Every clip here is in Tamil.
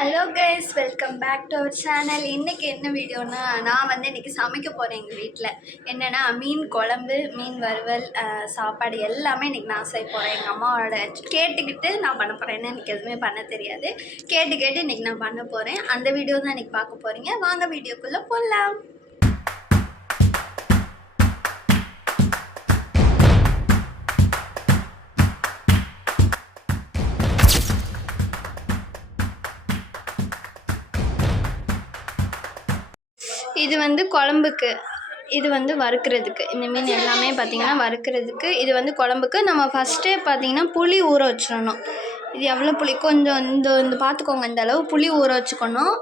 Hello guys welcome back to our channel இன்றைக்கி என்ன வீடியோனா நான் வந்து இன்றைக்கி சமைக்க போகிறேன் எங்கள் வீட்டில் என்னென்னா மீன் குழம்பு மீன் வறுவல் சாப்பாடு எல்லாமே இன்றைக்கி நான் செய்ய போகிறேன் எங்கள் அம்மாவோட கேட்டுக்கிட்டு நான் பண்ண போகிறேன் ஏன்னா எனக்கு எதுவுமே பண்ண தெரியாது. கேட்டு கேட்டு இன்றைக்கி நான் பண்ண போகிறேன் அந்த வீடியோ தான் இன்றைக்கி பார்க்க போகிறீங்க வாங்க வீடியோக்குள்ளே போடலாம் இது வந்து குழம்புக்கு இது வந்து வறுக்கிறதுக்கு. இந்த மீன் எல்லாமே பார்த்திங்கன்னா வறுக்கிறதுக்கு இது வந்து குழம்புக்கு நம்ம ஃபஸ்ட்டே பார்த்திங்கன்னா புளி ஊற வச்சிடணும். இது எவ்வளோ புளி? கொஞ்சம் இந்த இந்த பார்த்துக்கோங்க இந்த அளவு புளி ஊற வச்சுக்கணும்.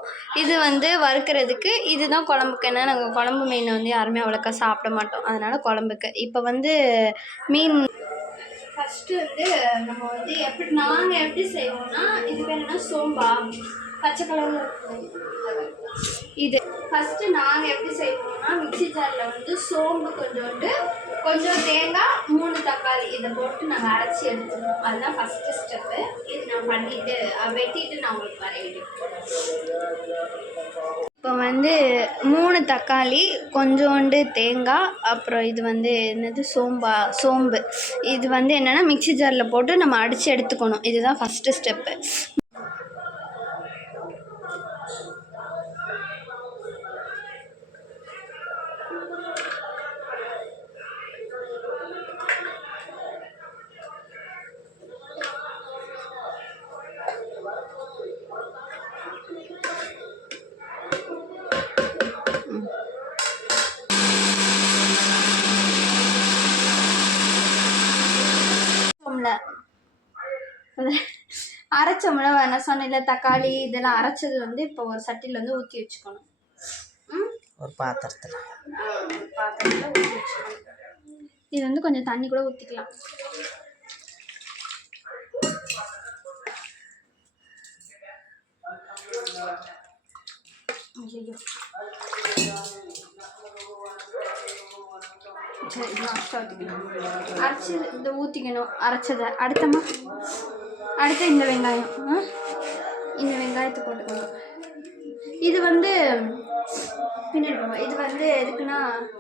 இது வந்து வறுக்கிறதுக்கு இதுதான் குழம்புக்கு. ஏன்னா நாங்கள் குழம்பு மீன் வந்து யாருமே அவ்வளோக்கா சாப்பிட மாட்டோம். அதனால் குழம்புக்கு. இப்போ வந்து மீன் ஃபஸ்ட்டு வந்து நம்ம வந்து எப்படி நாங்கள் எப்படி செய்வோம்னா இது வேணும்னா சோம்பா. பச்சை கலரில் இது. ஃபஸ்ட்டு நாங்கள் எப்படி செய்வோம்னா மிக்சி ஜாரில் வந்து சோம்பு கொஞ்சோண்டு கொஞ்சம் தேங்காய் மூணு தக்காளி இதை போட்டு நாங்கள் அரைச்சி எடுத்துக்கணும் அதுதான் ஃபஸ்ட்டு ஸ்டெப்பு இது நான் பண்ணிவிட்டு வெட்டிட்டு நான் உங்களுக்கு வரையிடுவேன் இப்போ வந்து மூணு தக்காளி கொஞ்சோண்டு தேங்காய் அப்புறம் இது வந்து என்னது சோம்பா சோம்பு. இது வந்து என்னென்னா மிக்ஸி ஜாரில் போட்டு நம்ம அடித்து எடுத்துக்கணும். இதுதான் ஃபஸ்ட்டு ஸ்டெப்பு அரைச்சோம்ல நான் சொன்னேன்ல தக்காளி இதெல்லாம் அரைச்சது வந்து இப்போ ஒரு சட்டியில் வந்து ஊற்றி வச்சுக்கணும். ஒரு பாத்திரத்தில். பாத்திரத்தில் ஊற்றி வச்சுக்கணும். இது வந்து கொஞ்சம் தண்ணி கூட ஊற்றிக்கலாம் சரி லாஸ்ட்டாக ஊற்றிக்கணும் அரைச்சி இந்த ஊற்றிக்கணும் அரைச்சதை. அடுத்தமா அடுத்து இந்த வெங்காயம்? இந்த வெங்காயத்தை போட்டுக்கணும் இது வந்து பின்னாடி போங்க. இது வந்து எதுக்குன்னா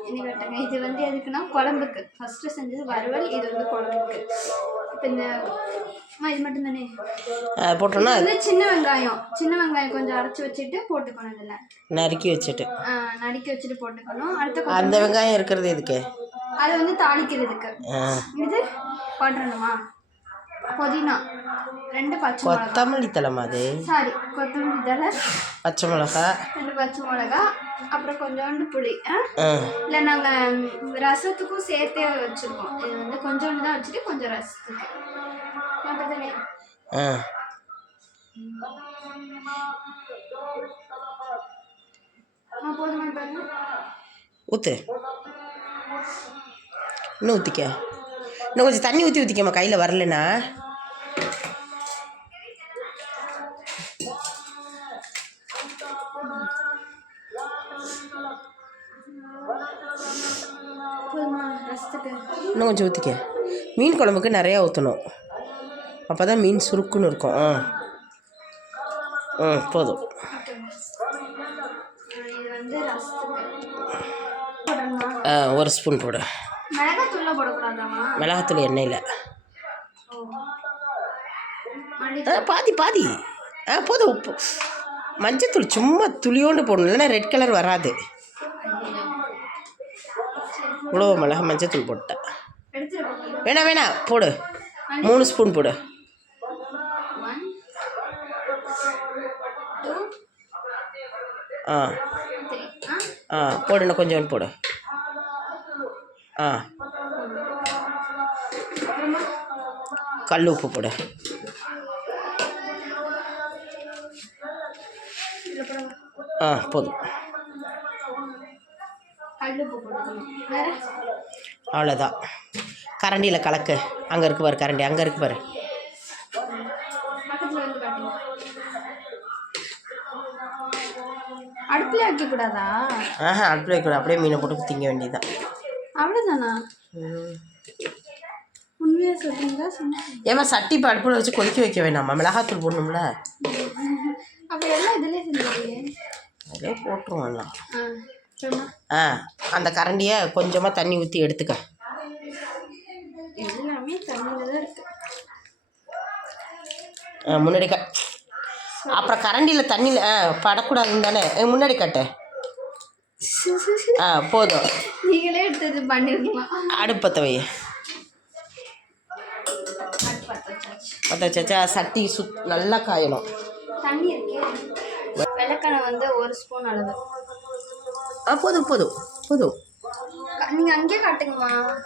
என்ன கேட்டாங்க? இது வந்து எதுக்குன்னா குழம்புக்கு. ஃபஸ்ட்டு செஞ்சது வறுவல் இது வந்து குழம்புக்கு. இப்போ இந்த இது மட்டும் தானே? போட்டோன்னா இது சின்ன வெங்காயம். சின்ன வெங்காயம் கொஞ்சம் அரைச்சி வச்சுட்டு போட்டுக்கணும் இதில். நறுக்கி வச்சுட்டு. நறுக்கி வச்சுட்டு போட்டுக்கணும். அடுத்து அந்த வெங்காயம் இருக்கிறது எதுக்கு? அதை வந்து தாளிக்கிறதுக்கு. இது போட்டுறணுமா? புதினா. ரெண்டு பச்சை கொத்தமல்லி தலைமா அது சாரி கொத்தமல்லி தழை. பச்சை மிளகா. ரெண்டு பச்சை மிளகா. அப்புறம் கொஞ்சோண்டு புளி இல்லை நாங்கள் ரசத்துக்கும் சேர்த்தே வச்சுருக்கோம். இது வந்து கொஞ்சோண்டு தான் வச்சுட்டு கொஞ்சம் ரசத்துக்கு. ஆ. ஊற்று இன்னும் ஊற்றிக்க இன்னும் கொஞ்சம் தண்ணி ஊற்றி ஊற்றிக்கம்மா கையில் வரலனா இன்னும் கொஞ்சம் ஊற்றிக்க மீன் குழம்புக்கு நிறையா ஊற்றணும் அப்போ தான் மீன் சுருக்குன்னு இருக்கும். ஆ. ம் போதும். ஆ ஒரு ஸ்பூன் போடு. மிளகாத்தூள் எண்ணெயில். ஆ பாதி பாதி. ஆ போதும் உப்பு. மஞ்சத்தூள் சும்மா துளியோண்டு போடணும் இல்லைன்னா ரெட் கலர் வராது. இவ்வளோ மிளகா மஞ்சத்தூள் போட்டேன் எடுத்துருக்கோம் வேணாம் வேணாம் போடு. மூணு ஸ்பூன் போடு. ஆ. ஆ போடுண்ண கொஞ்சோண்டு போடு. ஆ. கல் உப்பு போடு. ஆ போதும். அவ்வளோதான் கரண்டியில் கலக்கு. அங்கே இருக்கு பாரு கரண்டி. அங்கே இருக்கு பாரு. அடுப்பில் வைக்கக்கூடாதா? ஆஹா அடுப்பில் வைக்கூடாது அப்படியே மீனை போட்டு திங்க வேண்டியதுதான். அவ்வளோதானா. உண்மையாக சொல்கிறீங்களா ஏம்மா சட்டி இப்போ அடுப்பில் வச்சு கொதிக்க வைக்க வேணாமா? மிளகாத்தூள் போடணும்ல. எல்லாம் செஞ்சுருக்கீங்க அதே போட்டுருவோம்லாம் ஆ அப்புறமா ஆ அந்த கரண்டியை கொஞ்சமாக தண்ணி ஊற்றி எடுத்துக்க. எல்லாமே தண்ணியில் தான் இருக்கு. ஆ, முன்னாடி க அப்புறம் கரண்டியில் தண்ணியில் ஆ படக்கூடாதுன்னு தானே? முன்னாடி கட்டு. ஆ போதும். நீங்களே எடுத்தது பண்ணிருக்கலாம் அடுப்பத்தை வை. பற்ற வச்சாச்சா சட்டி சுத் நல்லா காயணும். தண்ணி இருக்கே. வெள்ளக்கணை வந்து ஒரு ஸ்பூன் அளவு. ஆ போதும் போதும் போதும். நீங்கள் அங்கேயே காட்டுங்கம்மா.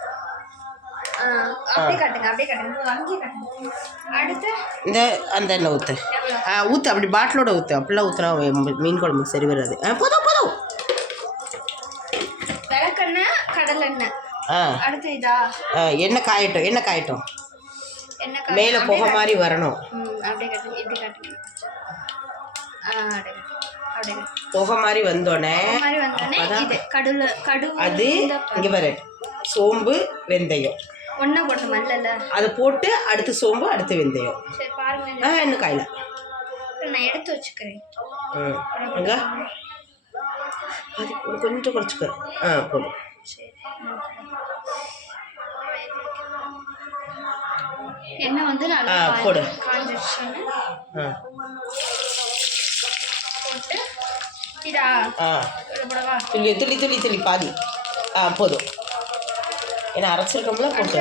அப்படியே காட்டுங்க அப்படியே காட்டுங்க. அங்கேயே காட்டுங்க. அடுத்து? இந்த அந்த எண்ணெய் ஊற்று ஆ ஊற்று அப்படி பாட்டிலோட ஊற்று அப்படிலாம் ஊற்றுனா மீன் குழம்புக்கு சரி வராது. ஆ போதும் போதும். விளக்கெண்ணெய் கடலெண்ணெய் ஆ. அடுத்து இதா? ஆ, எண்ணெய் காயட்டும் எண்ணெய் காயட்டும். என்ன கா- மேலே புகை மாதிரி வரணும். அப்படியே காட்டுங்க இப்படி காட்டுங்க. புகை மாதிரி வந்தோடனே கடுல கடுகு அது இங்கே பாரு சோம்பு வெந்தயம். ஒன்றா போடணுமா இல்லைல்ல அதை போட்டு அடுத்து சோம்பு அடுத்து வெந்தயம். சரி பாருங்க. ஆ இன்னும் காயல. நான் எடுத்து வச்சுக்கிறேன். ம் அங்க? அது கொஞ்சம் குறைச்சிக்க. ஆ போதும். எண்ணெய் வந்து நல்லா போடு. காஞ்சிருச்சுன்னு? போட்டு இதா போடவா? துள்ளி துள்ளி துள்ளி துள்ளி பாதி. ஆ போதும். ஏன்னா அரைச்சிருக்கோம்ல? போட்டு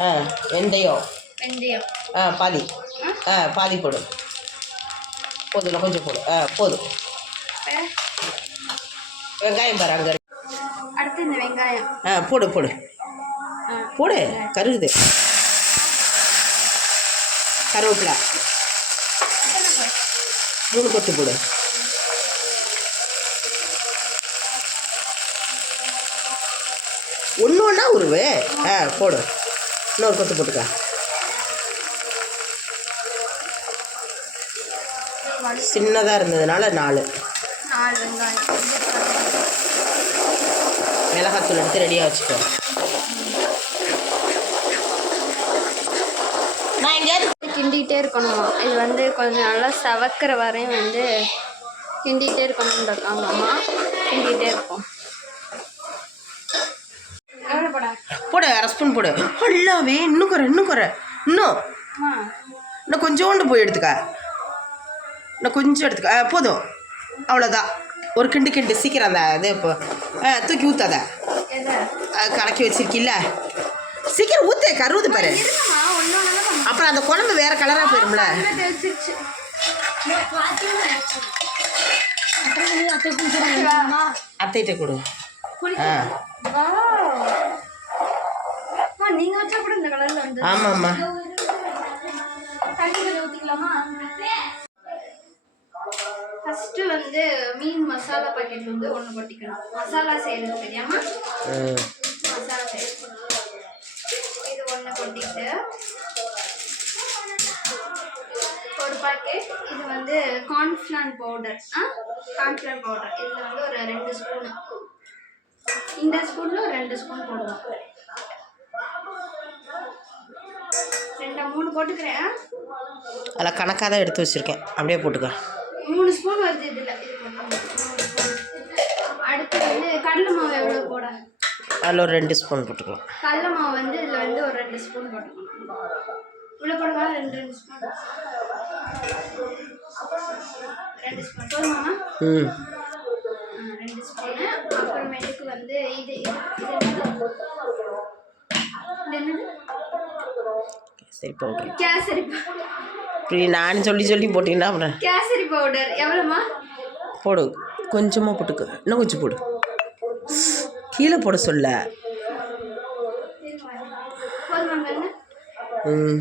ஆ வெந்தயம் வெந்தயம் ஆ பாதி. ஆ? பாதி போடு. போதும் கொஞ்சம் போடு. ஆ போதும்? வெங்காயம் பாரு அங்கே அடுத்து இந்த வெங்காயம். ஆ போடு போடு. போடு கருகுது. கருவேப்பிலை. மூணு கொத்து போடு. ஒன்றா உருவு. ஆ போடு. இன்னொரு கொத்து போட்டுக்க. சின்னதாக இருந்ததுனால நாலு. மிளகாத்தூள் எடுத்து ரெடியாக வச்சுக்கோ. நான் எங்கேயாவது கிண்டிகிட்டே இருக்கணுமா. இது வந்து கொஞ்சம் நல்லா சவக்கிற வரையும் வந்து கிண்டிகிட்டே இருக்கணும்னு இருக்காங்க அம்மா. கிண்டிகிட்டே இருக்கும் எவ்வளோ போடா அரை ஸ்பூன் போடு. அல்லாவே இன்னும் குறை இன்னும் குறை. இன்னும். இன்னும் கொஞ்சோண்டு போய் எடுத்துக்க. இன்னும் கொஞ்சம் எடுத்துக்க. போதும். அவ்வளோதான் ஒரு கிண்டு கிண்டு சீக்கிரம் அந்த இது இப்போ தூக்கி ஊற்றாத கலக்கி வச்சிருக்கில்ல? சீக்கிரம் ஊற்று கருவுது பாரு. அப்புறம் அந்த குழம்பு வேற கலராக தெரிச்சிருச்சு அத்தைகிட்ட கொடு. ஆ. நீங்க வச்சா கூட இந்த கலர்ல வந்து ஆமாம்மா. தண்ணி கொஞ்சம் ஊற்றிக்கலாமா ஃபஸ்ட்டு வந்து மீன் மசாலா பாக்கெட் வந்து ஒன்று கொட்டிக்கணும். மசாலா செய்யறது தெரியாம? மசாலா செய்யறது இது ஒன்று கொட்டிட்டு ஒரு பாக்கெட் இது வந்து கார்ன்ஃப்ளான் பவுடர் ஆ? கார்ன்ஃப்ளான் பவுடர் இதில் வந்து ஒரு ரெண்டு ஸ்பூனு இந்த ஸ்பூனில் ரெண்டு ஸ்பூன் போடுவோம் ரெண்டா மூணு போட்டுக்கிறேன். அதில் கணக்காக தான் எடுத்து வச்சுருக்கேன். அப்படியே போட்டுக்க. மூணு ஸ்பூன் வருது இதில். அடுத்து வந்து கடலை மாவு எவ்வளோ போட? அதில் ஒரு ரெண்டு ஸ்பூன் போட்டுக்கலாம். கடலை மாவு வந்து இதில் வந்து ஒரு ரெண்டு ஸ்பூன் போட்டுக்கணும். இவ்வளோ போடவா ரெண்டு ரெண்டு ஸ்பூன் ரெண்டு ஸ்பூன் போதுமாமா ம். ரெண்டு ஸ்பூனு அப்புறமேட்டுக்கு வந்து இது இது இது என்னது? சரி பவுட்ரு கேசரி இப்படி நான் சொல்லி சொல்லி போட்டிங்கன்னா அப்புறம். கேசரி பவுடர். எவ்வளோமா போடு. கொஞ்சமாக போட்டுக்க. இன்னும் கொஞ்சம் போடு. கீழே போட சொல்ல. ம்.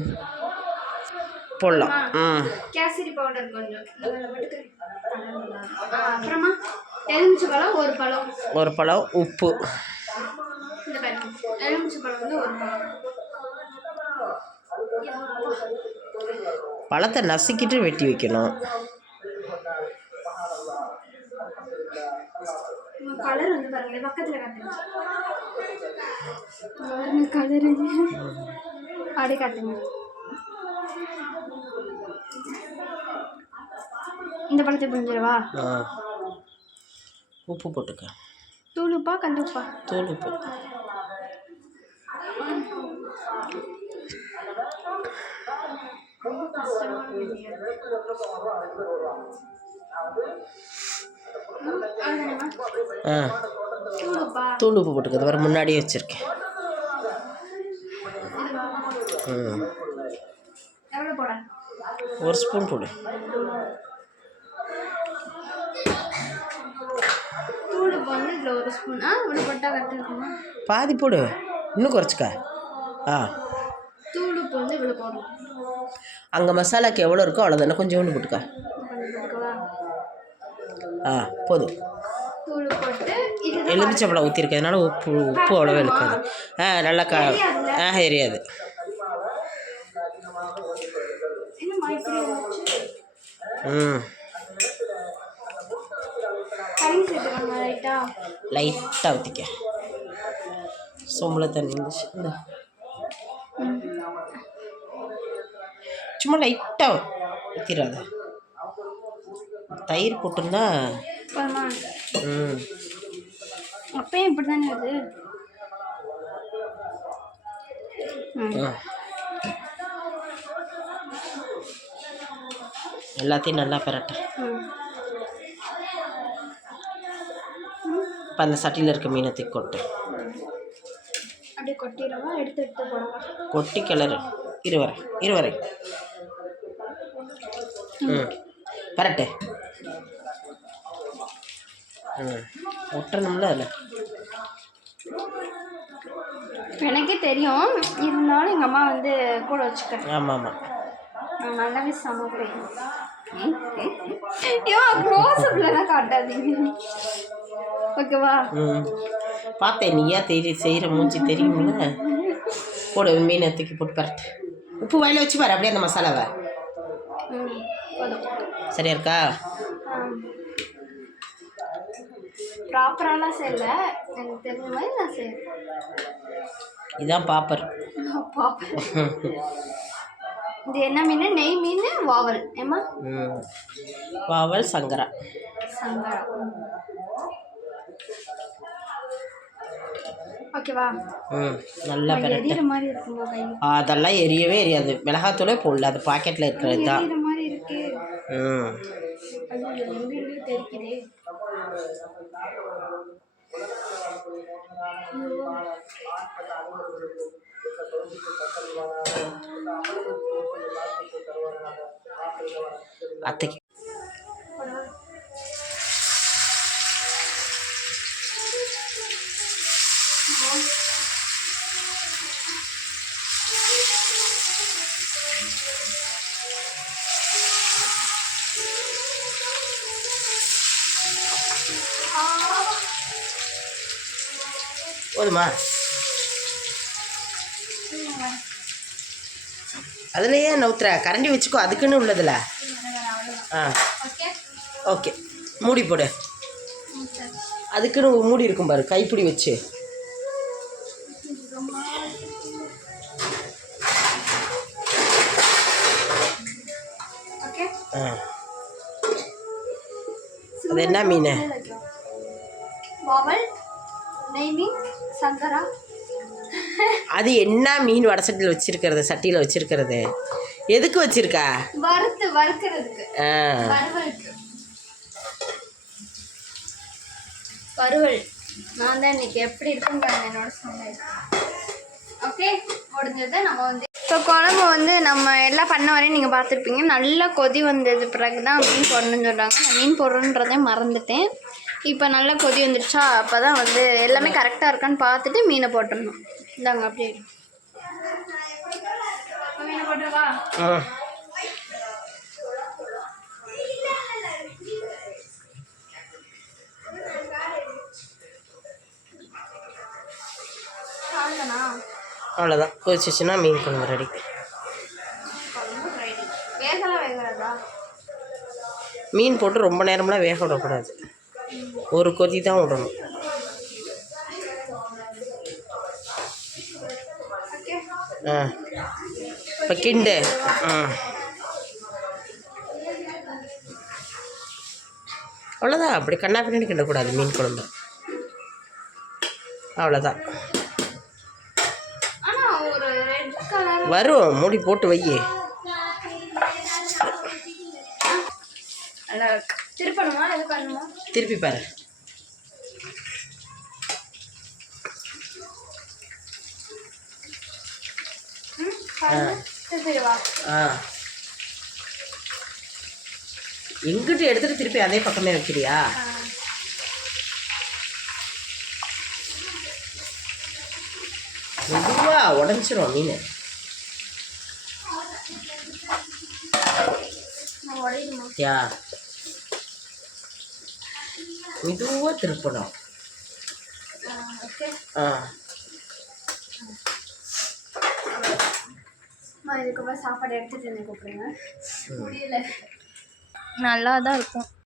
போடலாம். ம் கேசரி பவுடர் கொஞ்சம். ஆ, ஒரு பழம். ஒரு பழம் உப்பு. எலுமிச்சை பழம் வந்து ஒரு பழம். பழத்தை நசுக்கிட்டு வெட்டி வைக்கணும். கலர் வந்து பக்கத்தில் காட்டுங்க. பாருங்க கலர் அப்படியே காட்டுங்க. இந்த பழத்தை புரிஞ்சிடவா உப்பு போட்டுக்க. தூளுப்பா கல்லுப்பா? தூள் உப்பு ஆ தூளுப்பா. தூள் உப்பு போட்டுக்க வர முன்னாடியே வச்சுருக்கேன். ஒரு ஸ்பூன் போடு பாதி போடு இன்னும் குறைச்சிக்க. ஆ. தூளுப்பு வந்து இவ்வளோ போடணும். அங்கே மசாலாக்கு எவ்வளோ இருக்கோ அவ்வளோதானே கொஞ்சோண்டு போட்டுக்க. ஆ போதும். எலுமிச்சம்பழம் ஊற்றிருக்கிறதுனால உப்பு உப்பு அவ்வளோவா இருக்காது ஆ நல்லா க ஆ எரியாது. ம். லைட்டாக ஊற்றிக்க சொம்பில் தண்ணி இருந்துச்சு. சும்மா லைட்டாக ஊற்றிடாத தயிர் போட்டிருந்தா ம். அப்பயும் இப்படி தானே ஆ. எல்லாத்தையும் நல்லா பிரட்ட. இப்போ அந்த சட்டியில் இருக்க மீனை தூக்கி கொட்டு. அப்படியே கொட்டிடவா? எடுத்து எடுத்து போடவா? கொட்டி கிளறு. இருவரை இருவரை பரட்டு. ம் ஒட்டணும்ல அதில். எனக்கே தெரியும். இருந்தாலும் எங்கள் அம்மா வந்து கூட வச்சுக்க ஆமாம். ஆமாம் நான் நல்லாவே சமைப்பேன். ஏன் க்ளோஸ்அப்லாம் காட்டாதீங்க. ஓகேவா? ம். பார்த்தேன் நீயா தெரிய செய்கிற மூஞ்சி தெரியும்ல? போடு மீனை தூக்கி போட்டு பரட்டு. உப்பு வாயில வச்சு பாரு அப்படியே அந்த மசாலாவை. சரியா இருக்கா? ப்ராப்பராலாம் செய்யல. எனக்கு தெரிஞ்ச மாதிரி நான் செய்யறேன். இதான் பாப்பர் இது என்ன மீன்? நெய் மீன் வாவல். ஏம்மா? ம். வாவல் சங்கரா. சங்கரா. ஓகேவா ம். நல்லா பிரட்டு. அதெல்லாம் எரியவே எரியாது. மிளகாத்தூளே போடல. அது பாக்கெட்டில் இருக்கிறது தான். அத்தைக்கு போதுமா? அதுலேயே நவுத்துற கரண்டி வச்சுக்கோ அதுக்குன்னு உள்ளதில்ல ஆ. ஓகே. மூடி போடு. அதுக்குன்னு மூடி இருக்கும் பாரு கைப்பிடி வச்சு. ஆ. அது என்ன மீன்? நெய் மீன் சங்கரா? அது என்ன மீன் வடசட்டியில் வச்சிருக்கிறது சட்டியில் வச்சிருக்கிறது? எதுக்கு வச்சிருக்கா? வறுத்து வறுக்கிறதுக்கு. வறுவல். நான் தான் இன்னைக்கு எப்படி இருக்கும் பாருங்க என்னோட சமையல். ஓகே முடிஞ்சது. நம்ம வந்து இப்போ குழம்பு வந்து நம்ம எல்லாம் பண்ண வரையும் நீங்கள் பார்த்துருப்பீங்க. நல்லா கொதி வந்தது பிறகு தான் மீன் போடணும்னு சொல்கிறாங்க நான் மீன் போடுறேன்றதே மறந்துட்டேன். இப்போ நல்லா கொதி வந்துடுச்சா அப்போ தான் வந்து எல்லாமே கரெக்டாக இருக்கான்னு பார்த்துட்டு மீனை போட்டுடணும். இந்தாங்க அப்படியே மீனை போட்டுருவா அவ்வளோதானா கொதிச்சிச்சுன்னா மீன் குழம்பு ரெடி மீன் போட்டு ரொம்ப நேரம்லாம் வேக விடக்கூடாது. ஒரு கொதி தான் விடணும். ஆ. இப்போ கிண்டு. ஆ. அவ்வளோதான் அப்படி கண்ணா பின்னாடி கிண்டக்கூடாது மீன் குழம்பு. அவ்வளோதான் வரும். மூடி போட்டு வை திருப்பி பாரு ம் பண்ணு. திருப்பிடுவா ஆ. எங்கிட்ட எடுத்துட்டு திருப்பி அதே பக்கமே வைக்கிறியா? மெதுவா உடஞ்சிரும் மீன். யா. மெதுவா திருப்பணும். ஆ. இதுக்கப்புறம் சாப்பாடு எடுத்துட்டு வந்து கூப்பிடுங்க. முடியல. நல்லா தான் இருக்கும்.